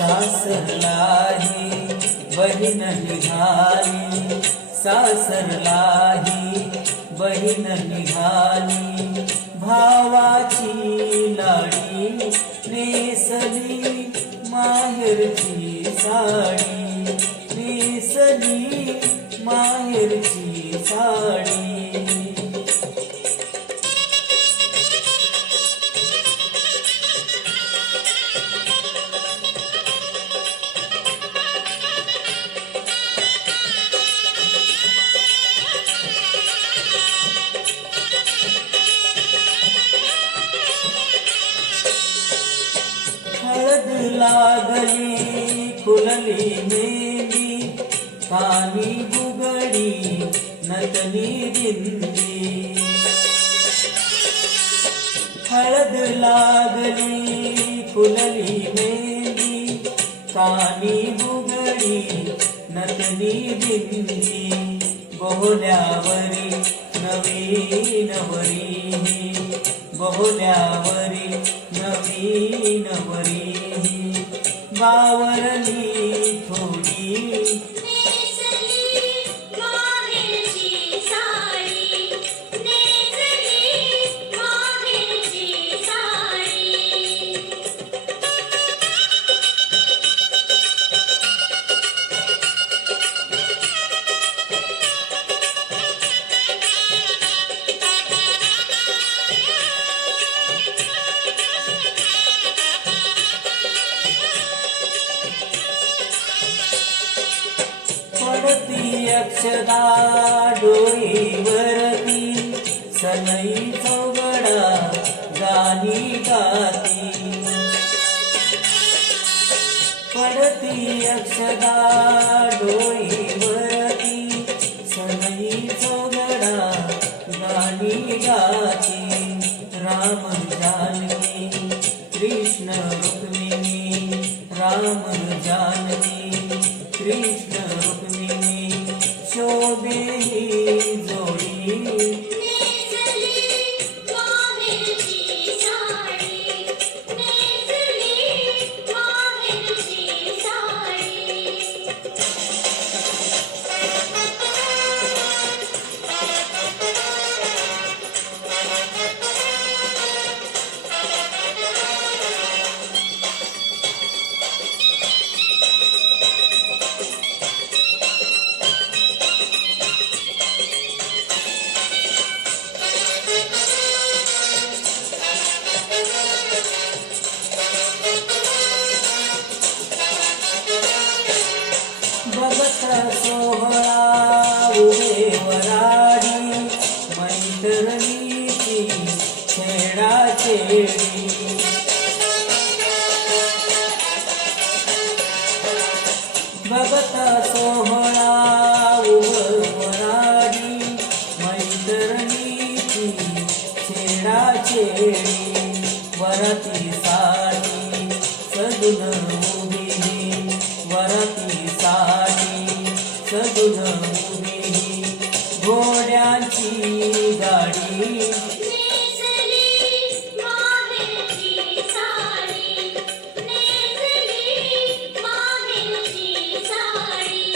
सासरलाही बहीण निघाली, सासरलाही बहीण निघाली, भावाची लाडी नेसली माहेरची साडी, नेसली माहेरची साडी. हळद लागली फुलली मेली, कानी बुगडी नटली दिंडी. हळद लागली फुलली मेली, कानी बुगडी नटली दिंडी. बोहल्यावरी नवीन वरी, बोहल्यावरी नवीन वरी, बावरली थोडी माहेरची साडी, नेसली माहेरची साडी. पडती अक्षदा डोईवरती, सनई चौघडा गाणी गाती. पडती अक्षदा डोईवरती, सनई चौघडा गाणी गाती. राम जानकी कृष्ण रुक्मिणी, राम जानकी कृष्ण रुक्मिणी, शोभे ही जोडी. नेसली माहेरची साडी, नेसली माहेरची साडी. बघत सोहळा उभे वराडी, मैत्रिणीची छेडा छेडी. बघत सोहळा उभे वराडी, मैत्रिणीची छेडा छेडी. वरातीसाठी सजून उभी, वरातीसाठी सजून उभी, घोड्यांची गाडी. नेसली माहेरची साडी, नेसली माहेरची साडी.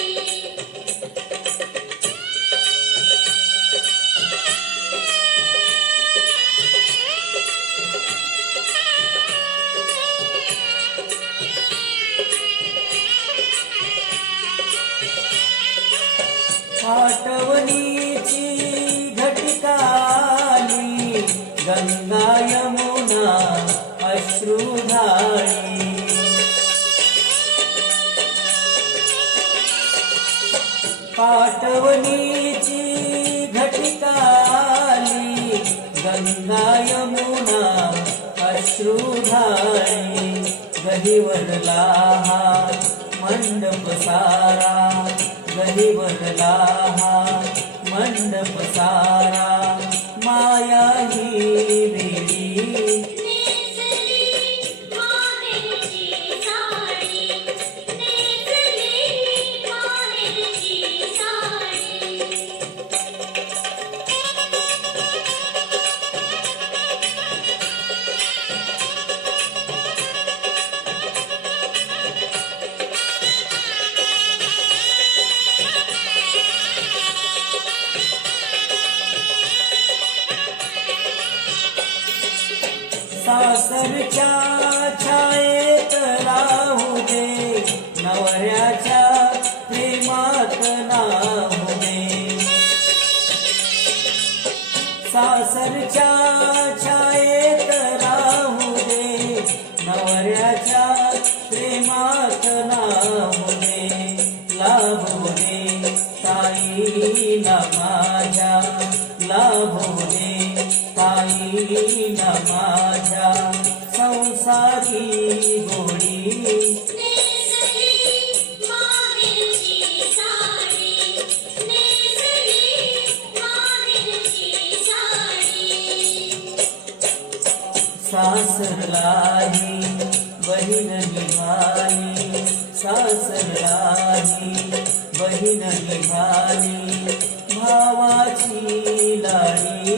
आठवणीची घटिकाली गंगा यमुना अश्रुधाळी आठवणीची घटिकाली गंगा यमुना अश्रुधाळी गहिवरला हा मंडप सारा गहिवरला हा मंडप सारा माया ही वेडी नेसली माहेरची साडी नेसली माहेरची साडी सासरच्या छायेत राहू दे नवऱ्याच्या प्रेमात नाहू दे सासरच्या छायेत राहू दे नवऱ्याच्या प्रेमात नाहू दे लाभू दे ताईला माझ्या लाभू दे ताईला माझ्या संसारी गोडी नेसली माहेरची साडी नेसली माहेरची साडी सासरलाही बहीण निघाली सासरलाही बहीण निघाली भावाची लाडी